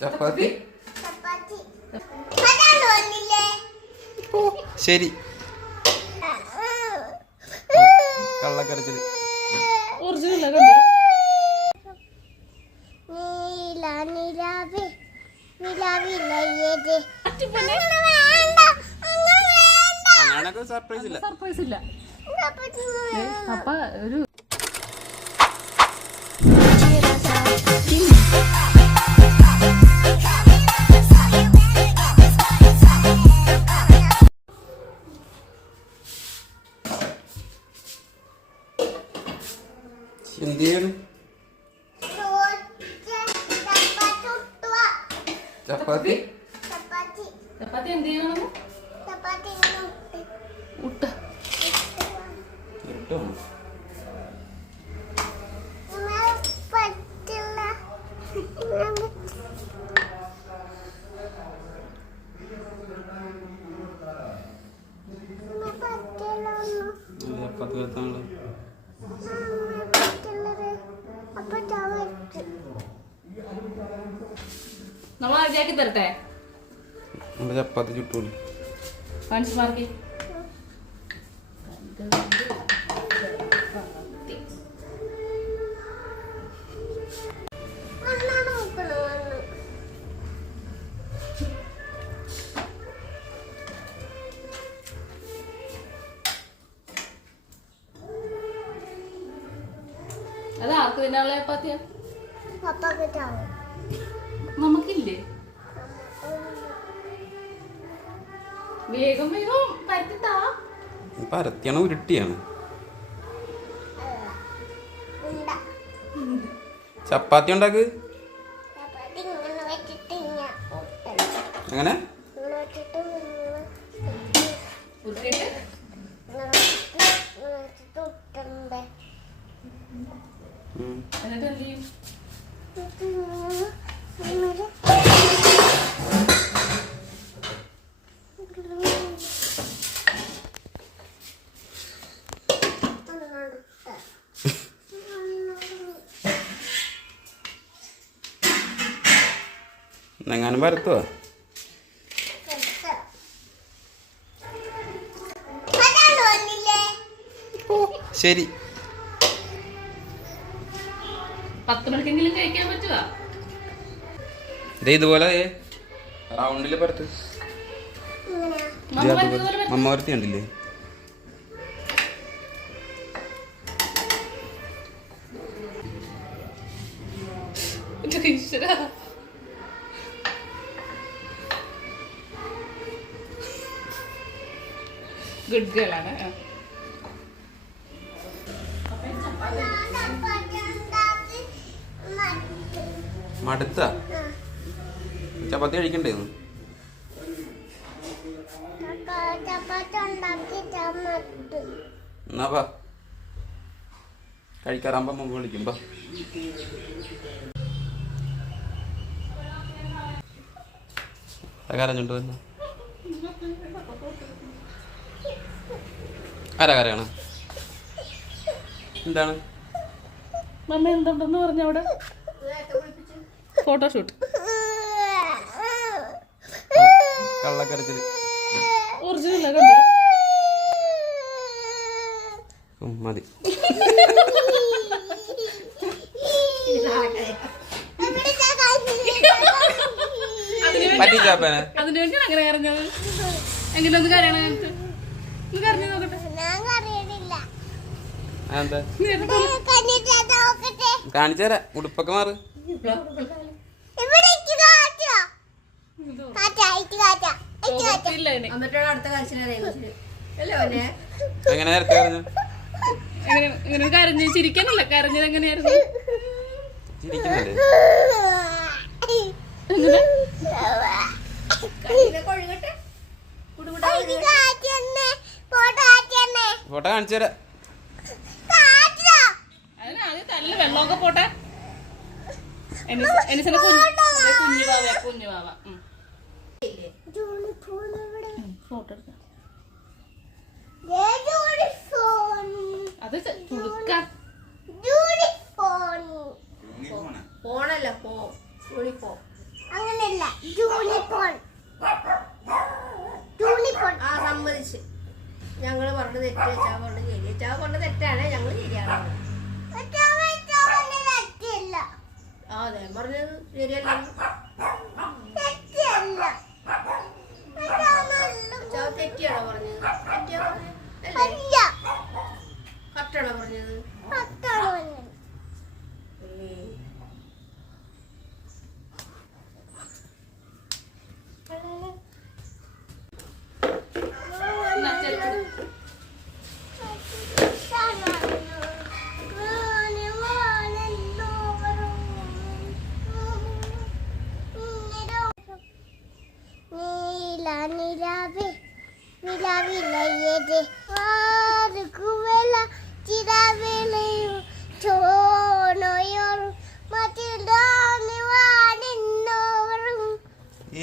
ചപ്പാത്തി ശരി കള്ളക്കരച്ചില് അങ്ങനെയൊക്കെ സർപ്രൈസ് ഇല്ല. സർപ്രൈസ് ഇല്ല. അപ്പൊ ഒരു എന്ത് ചെയ്യാണ്? ചപ്പാത്തി ചപ്പാത്തി എന്ത് ചെയ്യണം? ഉട്ട ഇട്ടോ ചപ്പാത്തി വരുത്താനുള്ള നമ്മൾ ആദ്യമാക്കി തരട്ടെ. നമ്മുടെ ചപ്പാത്തി ചുട്ടോളി. മനസ്സിലാക്കി അത് ആർക്ക് തിന്നാനുള്ള ചപ്പാത്തിയാ? നമുക്കില്ലേ? വേഗം വേഗം പരത്തിത്താ. പരത്തിയാണോ ഉരുട്ടിയാണ്? ചപ്പാത്തി ഉണ്ടാക്ക്. എങ്ങനെ എന്നിട്ട് എന്ത് ചെയ്യും? എങ്ങാനും പരത്തുവാ? ശരി 10 മണിക്കെങ്കിലും കഴിക്കാൻ പറ്റുക. ഇതുപോലെ റൗണ്ടില് പരത്ത്. മമ്മ വരത്തി കണ്ടില്ലേ? ഗുഡ് ഗേൾ ആണ്. മടുത്ത ചപ്പാത്തി കഴിക്കണ്ടേന്ന്? എന്നാ വാ കഴിക്കാറാകുമ്പോ മമ്മ വിളിക്കുമ്പോ. കരഞ്ഞോണ്ട് വന്ന ആരാ കരയാണ്? എന്താണ് മമ്മ എന്തുണ്ടെന്ന് പറഞ്ഞ അവിടെ? ഫോട്ടോഷൂട്ട്. കള്ളക്കരച്ചില് ഒറിജിനൽ കണ്ടേ? മതി. പറ്റിച്ചാപ്പനെ അതിന് വേണ്ടിയാണ് അങ്ങനെ കരഞ്ഞത്. എങ്കിലും ഒന്ന് കരയണം. കരഞ്ഞു നോക്കട്ടെ. എന്താ കാണിച്ചുതരാ. ഉടുപ്പൊക്കെ മാറ്. എങ്ങനെ നേരത്തെ പറഞ്ഞു? എങ്ങനെ കരഞ്ഞു? ചിരിക്കാനല്ല, കരഞ്ഞത് എങ്ങനെയായിരുന്നു? ചിരിക്കുന്നുണ്ട്. ഫോട്ടോ കാണിച്ചു തരാം. അതിനാദ്യം തല്ല വെള്ളമൊക്കെ പോട്ടെ. എനിസിന്റെ കുഞ്ഞു വാവ ഫോട്ടോ എടുക്കാം. അത് ചുടുക്ക ഫോണല്ല യൂണിഫോം. അങ്ങനെയല്ല യൂണിഫോം ആ സമ്മതിച്ച് ഞങ്ങൾ പറഞ്ഞത് തെറ്റ് വെച്ചാൽ കൊണ്ട് ശരി വെച്ചാൽ കൊണ്ട് തെറ്റാണ് ഞങ്ങൾ ശരിയാണ് ആ അതെ പറഞ്ഞത് ശരിയല്ല തെറ്റിയാണോ പറഞ്ഞത് തെറ്റിയാ കറക്റ്റാണോ പറഞ്ഞത്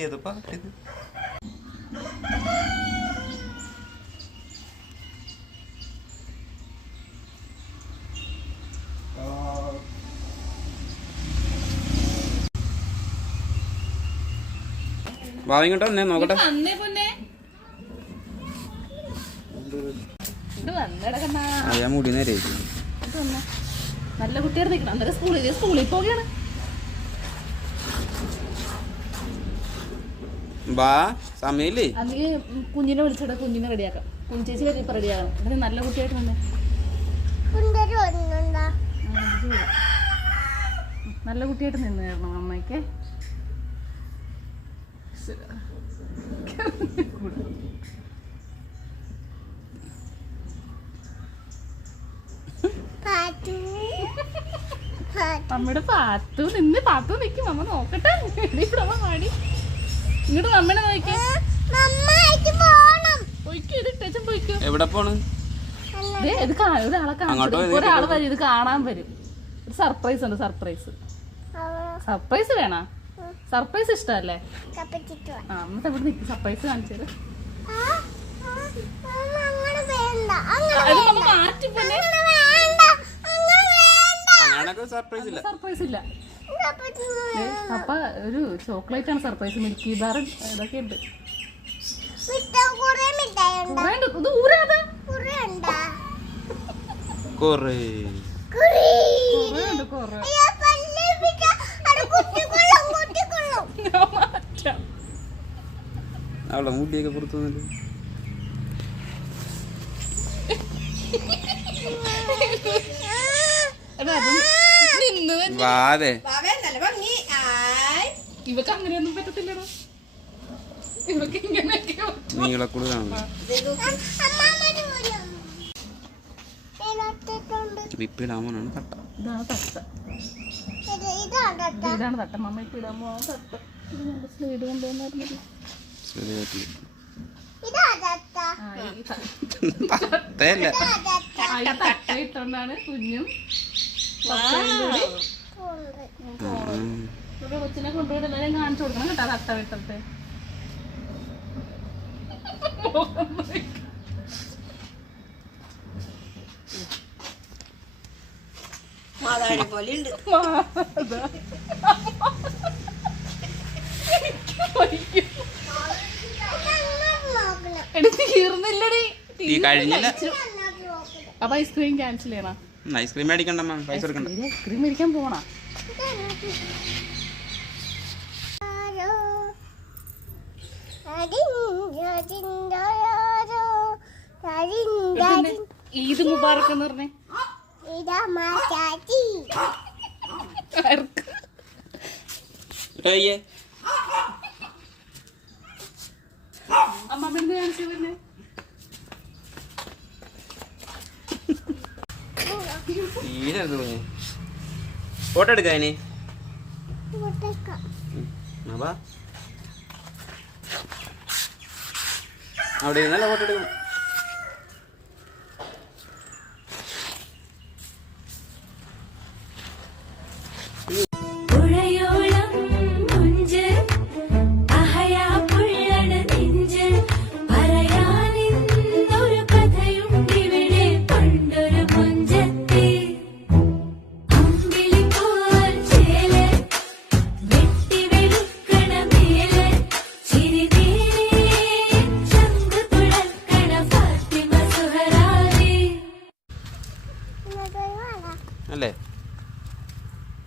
ഏത് പാട്ടിത്? ഭാവിങ്ങോട്ടോ എന്നെ നോക്കട്ടെ. ഞാൻ മുടി നേരെ നല്ല കുട്ടിയാണ് നിൽക്കണം. അന്നേരം സ്കൂളിൽ പോവുകയാണ്. ബാ സമയല്ലേ? അല്ലെങ്കിൽ കുഞ്ഞിനെ വിളിച്ചിട്ട് കുഞ്ഞിനെ റെഡിയാക്കാം. കുഞ്ചേച്ചി വരെ ഇപ്പൊ റെഡിയാക്കണം. എന്നിട്ട് നല്ല കുട്ടിയായിട്ട് വന്നേ. നല്ല കുട്ടിയായിട്ട് നിന്ന് തരണം അമ്മയ്ക്ക്. അമ്മയുടെ പാത്തു നിൽക്കും. അമ്മ നോക്കട്ടെ. പാടി ഇങ്ങോട്ട് നമ്മനെ നോക്കിക്കോ. എവിടെ പോണ്? ഒരാള് വരും, ഇത് കാണാൻ വരും. ഒരു സർപ്രൈസ് ഉണ്ട്. സർപ്രൈസ് വേണ? സർപ്രൈസ് ഇഷ്ടല്ലേ? ആ എന്നിട്ട് എവിടെ നിൽക്കും? സർപ്രൈസ് കാണിച്ചത് സർപ്രൈസ് ഇല്ല. അപ്പ ഒരു ചോക്ലേറ്റ് ആണ് സർപ്രൈസ്. മിൽക്കി ബാർ ഇതൊക്കെ ഉണ്ട്. അവളെ മുടിയൊക്കെ പുറത്തു ഇവക്ക് അങ്ങനെയൊന്നും പറ്റത്തില്ലടോ. ഇവക്ക് ഇങ്ങനെയൊക്കെ നീളക്കൂട് വിപ്പിടാമോനാണ് തട്ട. ഇതാണ് തട്ട. മമ്മ ഇപ്പൊ ഇടാൻ പോവാൻ തട്ട. സ്ലൈഡ് കൊണ്ടുവന്നായിരുന്നു. തട്ടയിട്ടോണ്ടാണ് കുഞ്ഞും കൊച്ചിനെ കൊണ്ടുപോയിട്ട് എല്ലാവരും കാണിച്ചു കൊടുക്കണം കേട്ടോ. തട്ട വിട്ടത്തെ തീർന്നില്ലടി. അപ്പൊ ഐസ്ക്രീം ക്യാൻസൽ ചെയ്യണം. ഐസ്ക്രീം മേടിക്കണ്ട, പൈസ കൊടുക്കണ്ട. ഐസ്ക്രീം മേടിക്കാൻ പോണ. ഈദ് മുബാറക്ക് എന്ന് പറഞ്ഞേ. അമ്മ കാണിച്ചു പിന്നെ ഫോട്ടോ എടുക്കാനി അവിടെ ഇരുന്നല്ല ഫോട്ടോ എടുക്കണം.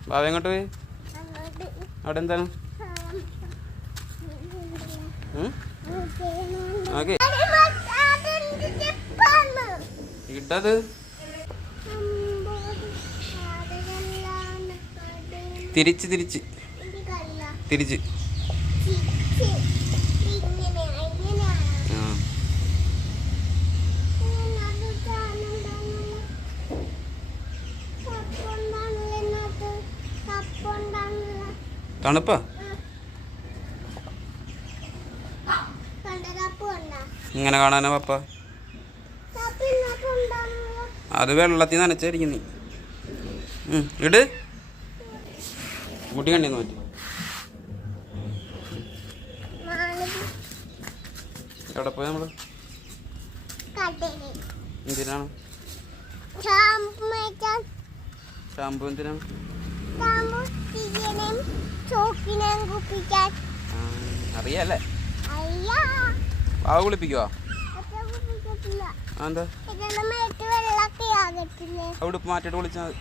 ബാബ എങ്ങോട്ട് പോയി? അവിടെ എന്താണ്? ഓക്കെ ഇട്ടത് തിരിച്ച് തിരിച്ച് തിരിച്ച് ആ തണുപ്പാ? ഇങ്ങനെ കാണാനാ പപ്പ? അത് വെള്ളത്തിൽ നനച്ചായിരിക്കും നീ. ഇട് മുട്ടി കണ്ടിന്ന് പറ്റി. എവിടെ പോയി നമ്മള്? എന്തിനാണ് ഷാമ്പു? എന്തിനാണ്? അറിയാല്ലേ? പാവ കുളിപ്പിക്കുവോ? എന്താ അവിടെ മാറ്റിട്ട് കുളിച്ചാൽ മതി.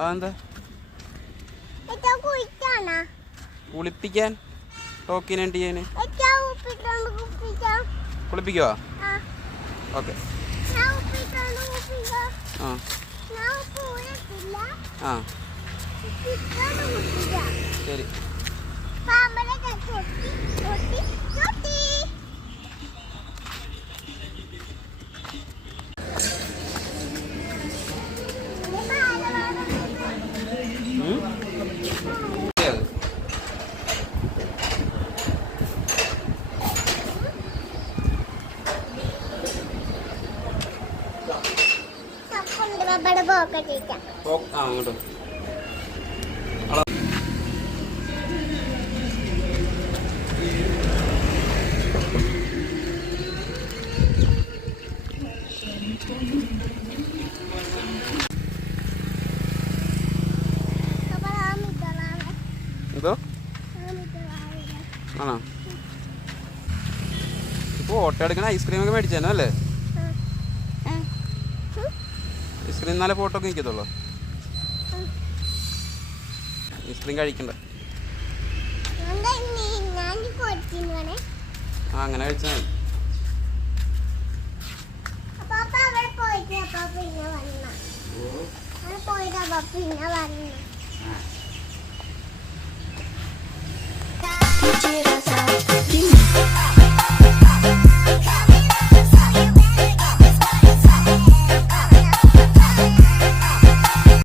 അതെന്താ കുളിപ്പിക്കാൻ? ടോക്കിനുണ്ട് ചെയ്യാന് കുളിപ്പിക്കുവോ? ഓക്കെ. ആ ആ ശരി. അങ്ങോട്ട് എന്തോ ആണോ? ഇപ്പോൾ ഓട്ടോ എടുക്കണ ഐസ്ക്രീമൊക്കെ മേടിച്ചേനോ അല്ലേ? ഐസ്ക്രീം എന്നാലേ ഫോട്ടോ ഒക്കെ നിൽക്കത്തുള്ളൂ. ഐസ്ക്രീം കഴിക്കണ്ട. ആ അങ്ങനെ കഴിച്ചാൽ മതി.